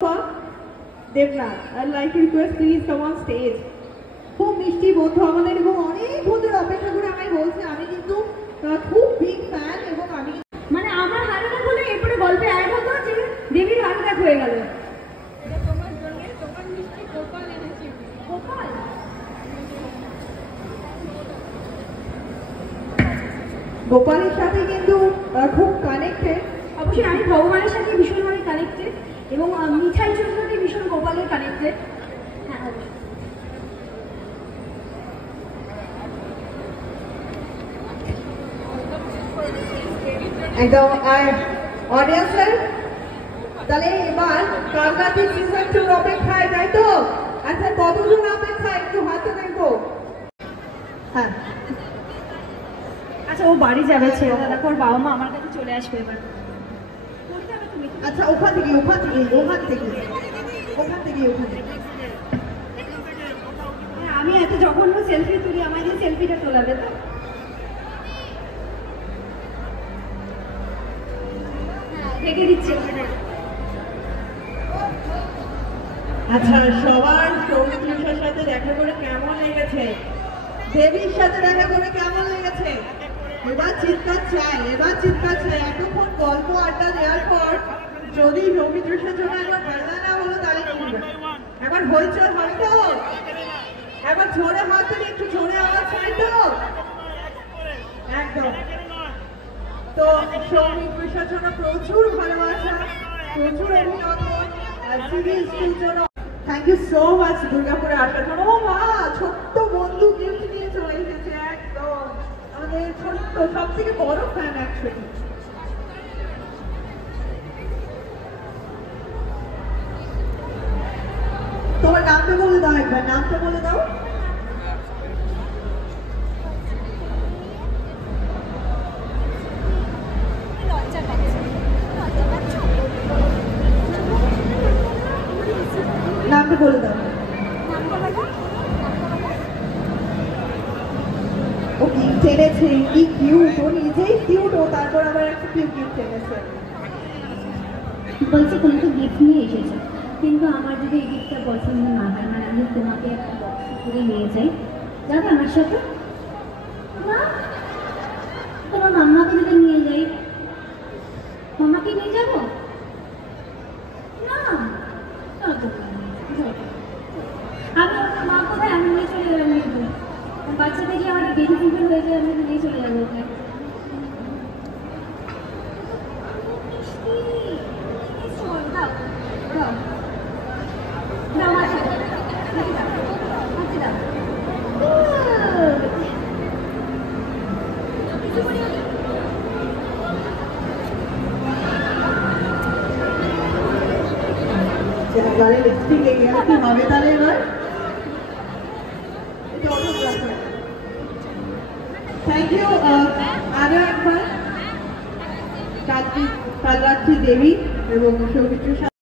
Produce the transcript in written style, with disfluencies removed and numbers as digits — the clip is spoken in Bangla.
Devnath, I'd like to request please come on stage. খুব মিষ্টি বন্ধু আমাদের এবং অনেক বন্ধুরা অপেক্ষা করে আমায় বলছে আমি কিন্তু খুব বিগ ফ্যান এবং আমি মানে আমার হারানো বলে এরপরে গল্পে অ্যাড হতো যে দেবীর হার্ট অ্যাটাক হয়ে গেল। এটা তোমার জন্য তোমার মিষ্টি গোপাল এনেছি। গোপাল গোপালের সাথে কিন্তু খুব কানেক্টেড। অবশ্যই আমি ভগবানের সাথে ভীষণভাবে কানেক্টেড এবং মিঠাই চরিত্রটি ভীষণ গোপালের কানেক্টেড। হ্যাঁ অবশ্যই। একদম। আর অডিয়েন্সের তাহলে এবার কালকাটি সিজন 2 অপেক্ষায়, তাই তো? আচ্ছা কতজন অপেক্ষায় একটু হাতে দেখবো। হ্যাঁ আচ্ছা ও বাড়ি যাবে ছেড়ে দাদা, ওর বাবা মা আমার কাছে চলে আসবে এবার। আচ্ছা ওখান থেকে আমি এত জঘন্য সেলফি তুলি, আমায় দিয়ে সেলফিটা তোলাবে তো? রেখে দিচ্ছি। আচ্ছা সবার সৌমিত্রের সাথে দেখা করে কেমন লেগেছে? দেবীর সাথে দেখা করে কেমন লেগেছে? এবার চিৎকার চাই। এতক্ষণ গল্প আড্ডা দেওয়ার পর যদি সৌমিত্রের সাথে একবার খেলা না হলো তাহলে কি হবে? একবার হইচই হয় তো? একবার জোরে হাত তুলে একটু জোরে আওয়াজ চাই তো? একদম। তো সৌমিত্রের সাথে প্রচুর ভালোবাসা, প্রচুর অভিনন্দন সিরিজটির জন্য। থ্যাংক ইউ সো মাচ দুর্গাপুরে আসার জন্য। ও মা ছোট্ট বন্ধু গিফট নিয়ে চলে এসেছে। একদম আমাদের ছোট্ট সব থেকে বড় ফ্যান অ্যাকচুয়ালি। তোমার নামটা বলে দাও একবার, নামটা বলে দাও। নামটা বলে দাও। ও গিফট এনেছে, কি কিউট, ও নিজেই কিউট, ও তারপর আবার একটা কিউট গিফট এনেছে। বলছে তুমি তো গিফট নিয়ে এসেছো, কিন্তু আমার যদি এই গিফটটা পছন্দ না হয়, মানে আমি তোমাকে একটা বক্স করে নিয়ে যাই, যাবে আমার সাথে? না তোমার মাম্মাকে যদি নিয়ে যাই, মাম্মাকে নিয়ে যাবো না? আমি আমার মা কোথায়, আমি নিয়ে চলে যাবো। বাচ্চা থেকে আমার বেবি ফিভার হয়ে যায়, আমি নিয়ে চলে যাবো ওখানে। গালে লিপস্টিক লেগে গেল, কি হবে তাহলে এবার? Thank you. আরো একবার কাল রাত্রি দেবী এবং সৌমিত্র